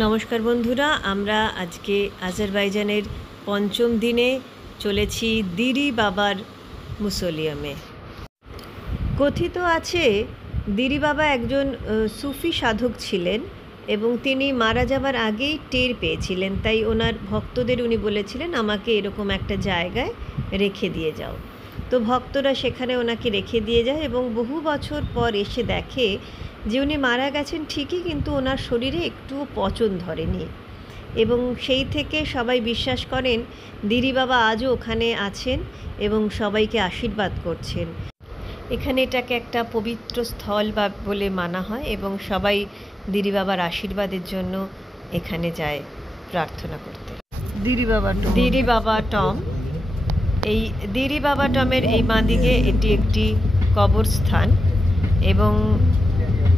নমস্কার বন্ধুরা, আমরা আজকে আজারবাইজানের পঞ্চম দিনে চলেছি দিরি বাবার মুসোলিয়ামে। কথিত আছে দিরি বাবা একজন সুফি সাধক ছিলেন এবং তিনি মারা যাবার আগেই টের পেয়েছিলেন, তাই ওনার ভক্তদের উনি বলেছিলেন আমাকে এরকম একটা জায়গায় রেখে দিয়ে যাও। তো ভক্তরা সেখানে ওনাকে রেখে দিয়ে যায় এবং বহু বছর পর এসে দেখে যে উনি মারা গেছেন ঠিকই, কিন্তু ওনার শরীরে একটুও পচন ধরেনি এবং সেই থেকে সবাই বিশ্বাস করেন দিরি বাবা আজও ওখানে আছেন এবং সবাইকে আশীর্বাদ করছেন। এখানে এটাকে একটা পবিত্র স্থল বা বলে মানা হয় এবং সবাই দিরি বাবার আশীর্বাদের জন্য এখানে যায় প্রার্থনা করতে। দিরি বাবা টম, এই দিরি বাবা টমের এই বাঁদিকে এটি একটি কবরস্থান এবং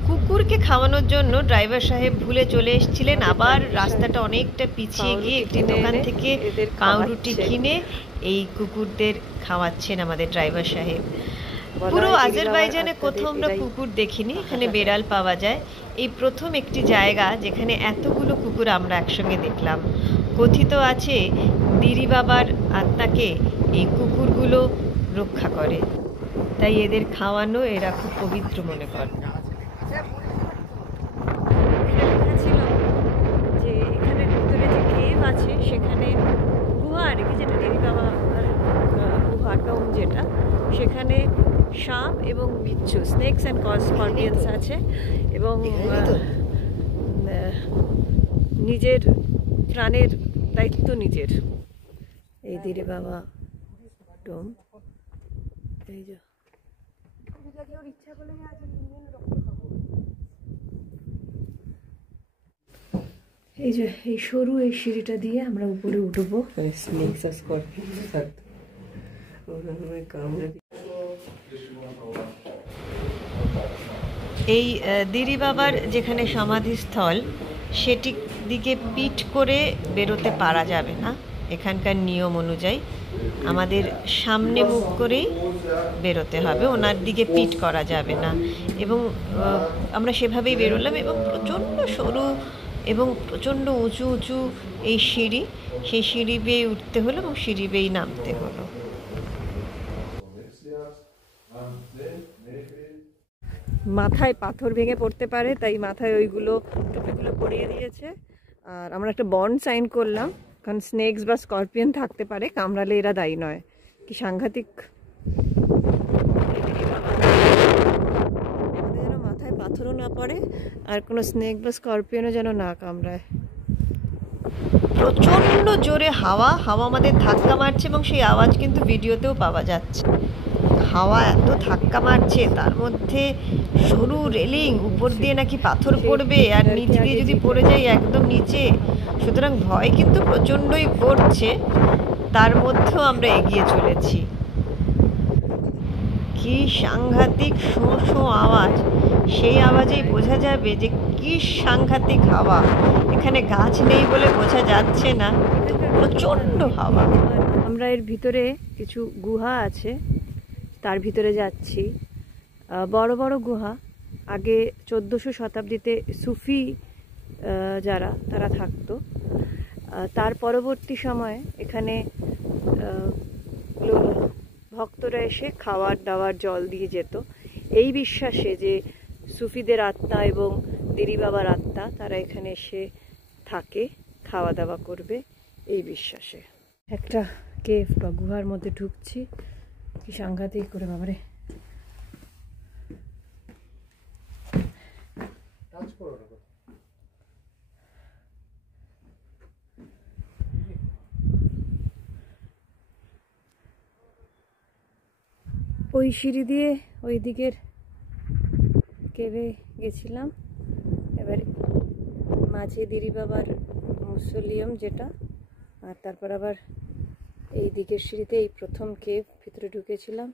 কুকুরকে খাওয়ানোর জন্য ড্রাইভার সাহেব ভুলে চলে এসেছিলেন। আবার রাস্তাটা অনেকটা পিছিয়ে গিয়ে একটি দোকান থেকে পাউরুটি কিনে এই কুকুরদের খাওয়াচ্ছেন আমাদের ড্রাইভার সাহেব। পুরো আজারবাইজানে কোথাও আমরা কুকুর দেখিনি, এখানে বেড়াল পাওয়া যায়। এই প্রথম একটি জায়গা যেখানে এতগুলো কুকুর আমরা একসঙ্গে দেখলাম। কথিত আছে দিরি বাবার আত্মাকে এই কুকুরগুলো রক্ষা করে, তাই এদের খাওয়ানো এরা খুব পবিত্র মনে করে। ছিল যে এখানের ভিতরে যে কেভ আছে সেখানে গুহা আর কি, যেটা দিরি বাবা গুহা টম যেটা, সেখানে সাপ এবং বিচ্ছু স্নেকস অ্যান্ড স্করপিয়ন্স আছে এবং নিজের প্রাণের দায়িত্ব নিজের। এই দিরি বাবা টম, এই যে এই যে এই সরু এই সিঁড়িটা দিয়ে আমরা উপরে উঠবো। এই দিরি বাবার যেখানে সমাধিস্থল সেটি দিকে পিঠ করে বেরোতে পারা যাবে না, এখানকার নিয়ম অনুযায়ী আমাদের সামনে মুখ করেই বেরোতে হবে, ওনার দিকে পিঠ করা যাবে না। এবং আমরা সেভাবেই বেরোলাম এবং প্রচণ্ড সরু এবং প্রচণ্ড উঁচু উঁচু এই সিঁড়ি, সেই সিঁড়ি বেয়ে উঠতে হলো এবং সিঁড়ি বেয়েই নামতে হলো। মাথায় পাথর ভেঙে পড়তে পারে, তাই মাথায় ওইগুলো টুপিগুলো পরিয়ে দিয়েছে। আর আমরা একটা বন্ড সাইন করলাম, কারণ স্নেকস বা স্করপিয়ন থাকতে পারে, কামড়ালে এরা দায়ী নয়। কি সাংঘাতিক! যেন মাথায় পাথরও না পড়ে আর কোনো স্নেক বা স্করপিয়নও যেন না কামড়ায়। প্রচণ্ড জোরে হাওয়া আমাদের ধাক্কা মারছে এবং সেই আওয়াজ কিন্তু ভিডিওতেও পাওয়া যাচ্ছে। হাওয়া এত ধাক্কা মারছে, তার মধ্যে সরু রেলিং, উপর দিয়ে নাকি পাথর পড়বে আর নিচ দিয়ে যদি পড়ে যায় একদম নিচে, সুতরাং ভয় কিন্তু প্রচণ্ডই করছে। তার মধ্যেও আমরা এগিয়ে চলেছি। কি সাংঘাতিক শোঁ শোঁ আওয়াজ, সেই আওয়াজেই বোঝা যাবে যে কি সাংঘাতিক হাওয়া। এখানে গাছ নেই বলে বোঝা যাচ্ছে না, প্রচণ্ড হাওয়া। আমরা এর ভিতরে কিছু গুহা আছে, তার ভিতরে যাচ্ছি। বড় বড় গুহা, আগে 1400 শতাব্দীতে সুফি যারা তারা থাকতো। তার পরবর্তী সময়ে এখানে ভক্তরা এসে খাওয়ার দাওয়ার জল দিয়ে যেত, এই বিশ্বাসে যে সুফিদের আত্মা এবং দিরি বাবার আত্মা তারা এখানে এসে থাকে, খাওয়া দাওয়া করবে, এই বিশ্বাসে। একটা কেভ বা গুহার মধ্যে ঢুকছি, কি সাংঘাতিক করে বাবারে। ওই সিঁড়ি দিয়ে ওই দিকের কেভে গেছিলাম। এবার মাঝে দিরি বাবার মুসোলিয়াম যেটা, আর তারপর আবার এই দিকের সিঁড়িতে এই প্রথম কেভ ভিতরে ঢুকেছিলাম,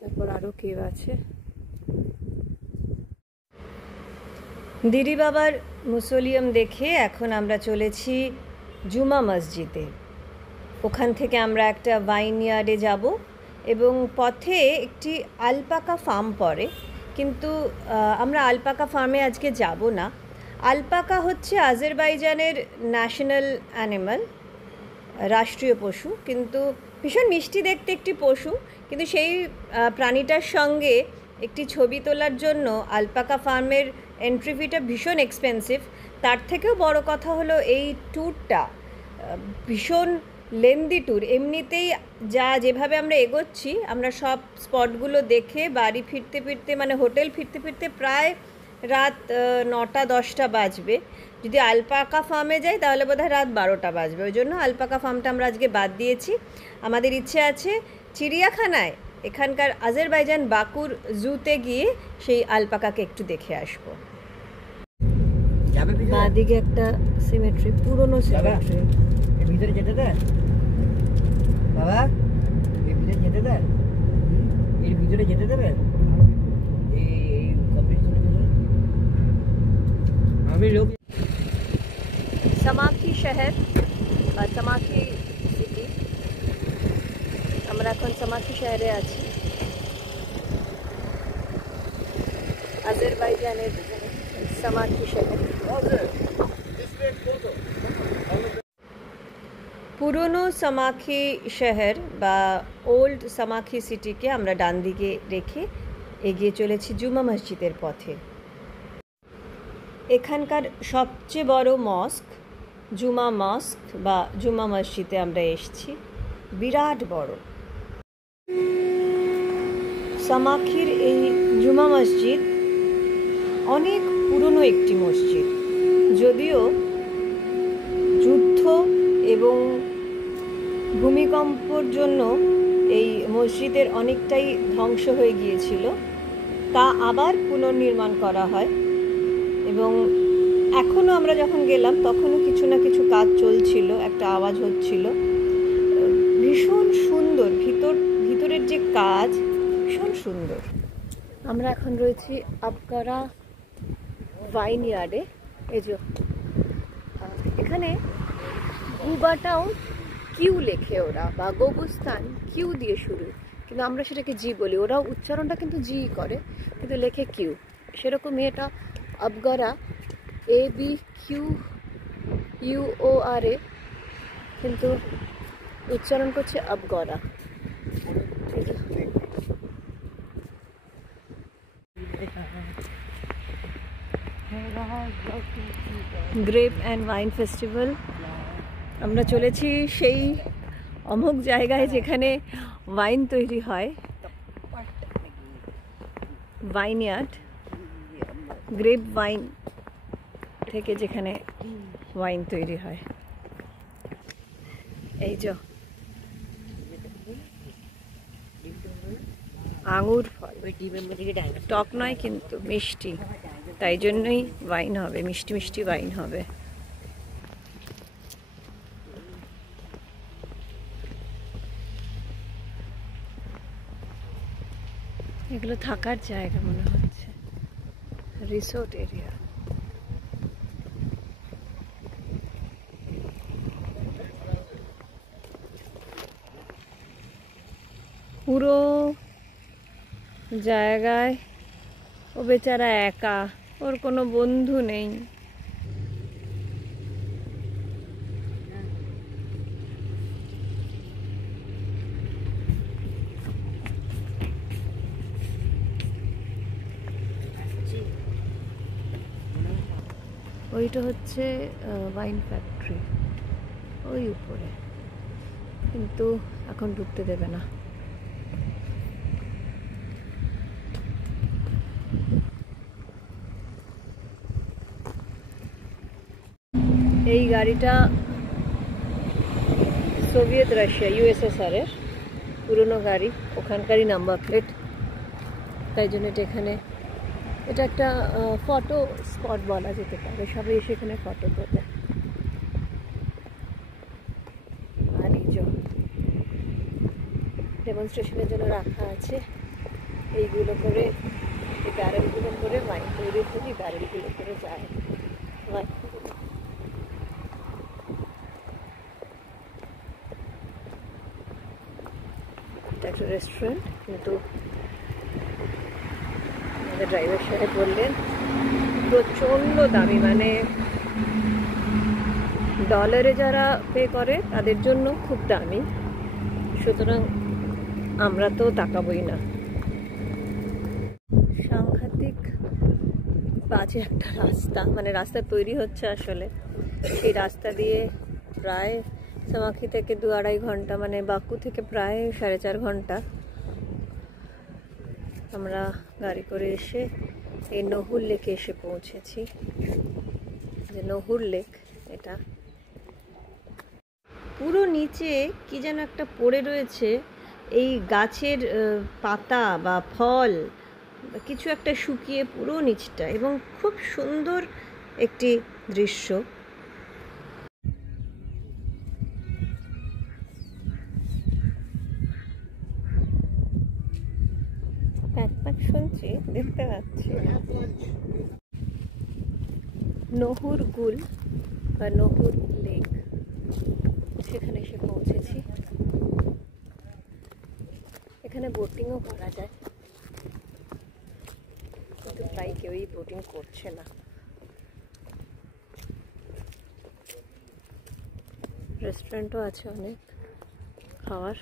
তারপর আরও কেভ আছে। দিরি বাবার মুসোলিয়াম দেখে এখন আমরা চলেছি জুমা মসজিদে। ওখান থেকে আমরা একটা ভাইনইয়ার্ডে যাব এবং পথে একটি আলপাকা ফার্ম পড়ে, কিন্তু আমরা আলপাকা ফার্মে আজকে যাব না। আলপাকা হচ্ছে আজারবাইজানের ন্যাশনাল অ্যানিমাল, রাষ্ট্রীয় পশু, কিন্তু ভীষণ মিষ্টি দেখতে একটি পশু। কিন্তু সেই প্রাণীটার সঙ্গে একটি ছবি তোলার জন্য আলপাকা ফার্মের এন্ট্রি ফিটা ভীষণ এক্সপেন্সিভ। তার থেকেও বড় কথা হলো এই ট্যুরটা ভীষণ লেন্দি ট্যুর। এমনিতেই যেভাবে আমরা এগোচ্ছি, আমরা সব স্পটগুলো দেখে বাড়ি ফিরতে ফিরতে, মানে হোটেল ফিরতে ফিরতে প্রায় রাত 9টা-10টা বাজবে। যদি আলপাকা ফার্মে যাই তাহলে বোধহয় রাত 12টা বাজবে। ওই জন্য আলপাকা ফার্মটা আমরা আজকে বাদ দিয়েছি। আমাদের ইচ্ছে আছে চিড়িয়াখানায়, এখানকার আজারবাইজান বাকুর জুতে গিয়ে সেই আলপাকাকে একটু দেখে আসবো। বাঁদিকে একটা সিমেট্রি, পুরনো সিমেট্রি। এর ভিতরে যেতে দেয় বাবা? এর ভিতরে যেতে দেয়? এর ভিতরে যেতে দেবে? এই কম্পিটিশনে আমি লোক সামাখি শহর বা সামাখি সিটি। আমরা এখন সামাখি শহরে আছি, আজারবাইজানের সামাখি শহর। পুরনো সামাখি শহর বা ওল্ড সামাখি সিটিকে আমরা ডান দিকে রেখে এগিয়ে চলেছি জুমা মসজিদের পথে। এখানকার সবচেয়ে বড় মস্ক জুমা মস্ক বা জুমা মসজিদে আমরা এসেছি, বিরাট বড়। সামাখির এই জুমা মসজিদ অনেক পুরনো একটি মসজিদ, যদিও যুদ্ধ এবং ভূমিকম্পর জন্য এই মসজিদের অনেকটাই ধ্বংস হয়ে গিয়েছিল, তা আবার পুনর্নির্মাণ করা হয়। এবং এখনও আমরা যখন গেলাম তখনও কিছু না কিছু কাজ চলছিল, একটা আওয়াজ হচ্ছিল। ভীষণ সুন্দর, ভিতরের যে কাজ ভীষণ সুন্দর। আমরা এখন রয়েছি আবগারা ওয়াইন ইয়ার্ডে। এই যে এখানে গুবাটাও কিউ লেখে ওরা, বা গোবুস্তান কিউ দিয়ে শুরু, কিন্তু আমরা সেটাকে জি বলি। ওরাও উচ্চারণটা কিন্তু জি করে, কিন্তু লেখে কিউ। সেরকমই এটা আবগারা, ABQUORA, কিন্তু উচ্চারণ করছে আবগরা। Grape and wine festival. আমরা চলেছি সেই অমুক জায়গায় যেখানে ওয়াইন তৈরি হয়, ভাইনইয়ার্ড, গ্রেপ ওয়াইন থেকে যেখানে ওয়াইন তৈরি হয়। এই যে আঙুর ফল, টক নয় কিন্তু মিষ্টি, তাই জন্যই ওয়াইন হবে, মিষ্টি মিষ্টি ওয়াইন হবে। এগুলো থাকার জায়গা মনে হচ্ছে, রিসোর্ট এরিয়া। পুরো জায়গায় ও বেচারা একা, ওর কোনো বন্ধু নেই। ওইটা হচ্ছে ওয়াইন ফ্যাক্টরি ওই উপরে, কিন্তু এখন ঢুকতে দেবে না। এই গাড়িটা সোভিয়েত রাশিয়া, USSR এর পুরনো গাড়ি, ওখানকারই নাম্বার প্লেট, তাই জন্য এটা এখানে, এটা একটা ফটো স্পট বলা যেতে পারে। সবাই এসে এখানে ফটো তোলে। আর এই যে ডেমনস্ট্রেশনের জন্য রাখা আছে, এইগুলো করে, এই ব্যারেলগুলো করে ওয়াইন তৈরি করি, ব্যারেলগুলো করে যায় ওয়াইন। এটা একটা রেস্টুরেন্ট, কিন্তু আমাদের ড্রাইভার সাহেব বললেন প্রচণ্ড দামি, মানে ডলারে যারা পে করে তাদের জন্য খুব দামি, সুতরাং আমরা তো তাকাবই না। সাংঘাতিক বাজে একটা রাস্তা, মানে রাস্তা তৈরি হচ্ছে আসলে, সেই রাস্তা দিয়ে প্রায় সামাখি থেকে 2-2.5 ঘন্টা, মানে বাকু থেকে প্রায় 4.5 ঘন্টা আমরা গাড়ি করে এসে এই নহুর লেকে এসে পৌঁছেছি। যে নহুর লেক, এটা পুরো নিচে কি যেন একটা পড়ে রয়েছে, এই গাছের পাতা বা ফল কিছু একটা শুকিয়ে পুরো নিচটা, এবং খুব সুন্দর একটি দৃশ্য। প্যাক শুনছি, দেখতে পাচ্ছি নহুর গুল বা নহুর লেক, সেখানে এসে পৌঁছেছি। এখানে বোটিংও করা যায়, কিন্তু প্রায় কেউই বোটিং করছে না। রেস্টুরেন্টও আছে অনেক খাওয়ার।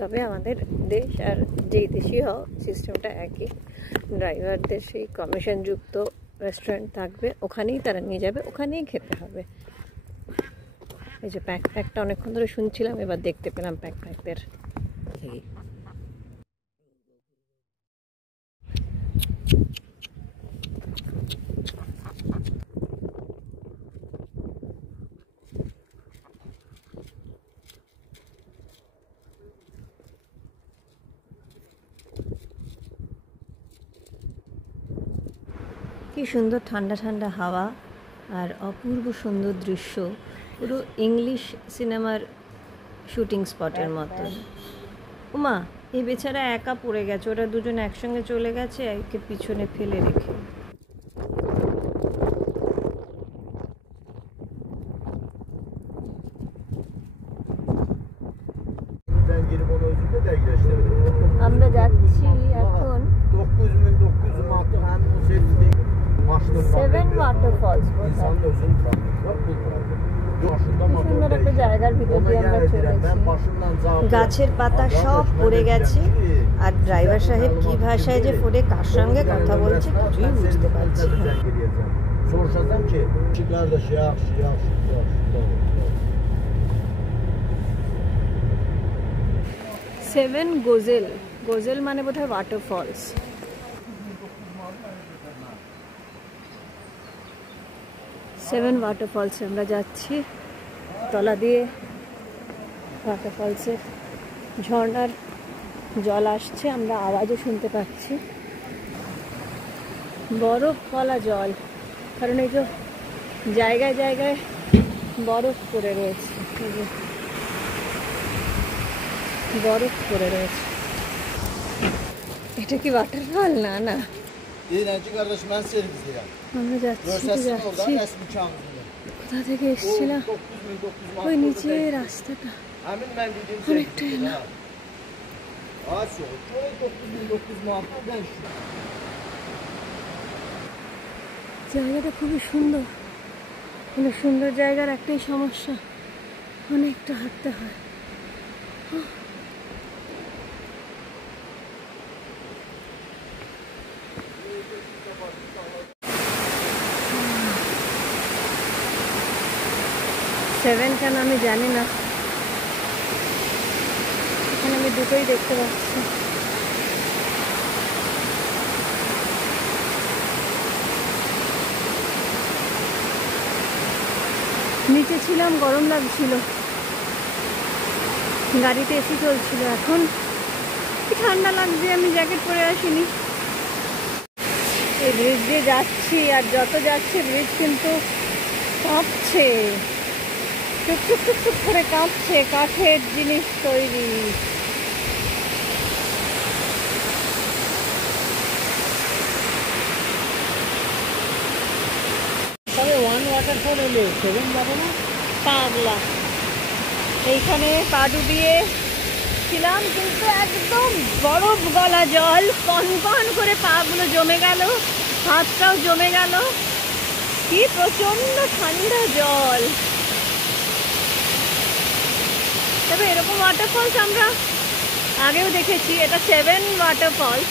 তবে আমাদের দেশ আর যেই দেশই হোক সিস্টেমটা একই, ড্রাইভারদের সেই কমিশনযুক্ত রেস্টুরেন্ট থাকবে, ওখানেই তারা নিয়ে যাবে, ওখানেই খেতে হবে। এই যে প্যাকটা অনেকক্ষণ ধরে শুনছিলাম, এবার দেখতে পেলাম প্যাকদের। কি সুন্দর ঠান্ডা ঠান্ডা হাওয়া আর অপূর্ব সুন্দর দৃশ্য, পুরো ইংলিশ সিনেমার শুটিং স্পটের মতো। উমা, এই বেচারা একা পড়ে গেছে, ওরা দুজন একসঙ্গে চলে গেছে একে পিছনে ফেলে রেখে। আমরা যাচ্ছি এখন 7 ওয়াটারফলস, সুন্দর একটা জায়গার ভিতর দিয়ে আমরা চলেছি। গাছের পাতা সব পড়ে গেছে, আর ড্রাইভার সাহেব কি ভাষায় যে ফোনে কার সঙ্গে কথা বলছে কিছুই বুঝতে পারছি না। সেভেন গোজেল, গোজেল মানে বোধহয় ওয়াটারফলস। সেভেন ওয়াটারফলসে আমরা যাচ্ছি, তলা দিয়ে ওয়াটারফলসের ঝর্ণার জল আসছে, আমরা আওয়াজও শুনতে পাচ্ছি। বরফ ফলা জল, কারণ এই যে জায়গায় জায়গায় বরফ পড়ে রয়েছে, বরফ পড়ে রয়েছে। এটা কি ওয়াটারফল? না না, আমরা যাচ্ছি কোথা থেকে এসেছিলাম, ওই নিচে রাস্তাটা অনেকটা এলাম। জায়গাটা খুবই সুন্দর, কিন্তু সুন্দর জায়গার একটাই সমস্যা, অনেকটা হাঁটতে হয়। 7 কেন আমি জানি না, এখানে আমি দুটোই দেখতে পাচ্ছি। নিচে ছিলাম, গরম লাগছিল, গাড়িতে এসি চলছিল, এখন কি ঠান্ডা লাগছে, আমি জ্যাকেট পরে আসিনি। এই ব্রিজ দিয়ে যাচ্ছি, আর যত যাচ্ছে ব্রিজ কিন্তু কাঁপছে, টুকটুক টুকটুক করে কাঁপছে, কাঠের জিনিস তৈরি। ওয়াটারফল এলে সেভেন যাবে না? পাগলা, এইখানে পা ডুবিয়ে ছিলাম, কিন্তু একদম বরফ গলা জল, কনকন করে পাগুলো জমে গেল, হাতটাও জমে গেল। কি প্রচণ্ড ঠান্ডা জল। তবে এরকম ওয়াটারফলস আমরা আগেও দেখেছি। এটা 7 ওয়াটারফলস,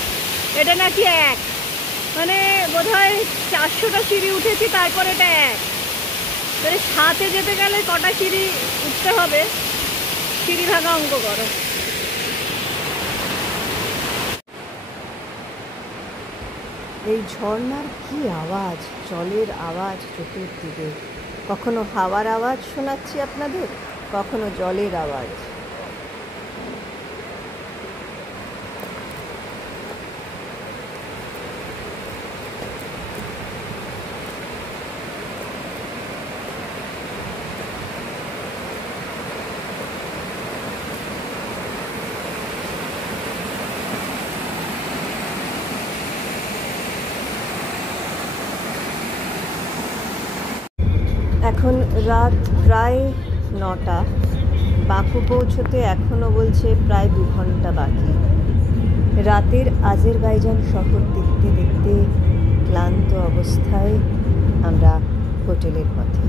এটা নাকি এক, মানে বোধহয় 400টা সিঁড়ি উঠেছি, তারপর এটা এক। তাহলে 7-এ যেতে গেলে কটা সিঁড়ি উঠতে হবে, সিঁড়ি ভাঙা অঙ্ক করো। এই ঝর্ণার কি আওয়াজ, জলের আওয়াজ চতুর্দিকে। কখনো হাওয়ার আওয়াজ শোনাচ্ছি আপনাদের, কখনো জলের আওয়াজ। এখন রাত প্রায় 9টা, বাকু পৌঁছতে এখনও বলছে প্রায় 2 ঘন্টা বাকি। রাতের আজেরবাইজান শহর দেখতে দেখতে ক্লান্ত অবস্থায় আমরা হোটেলের পথে।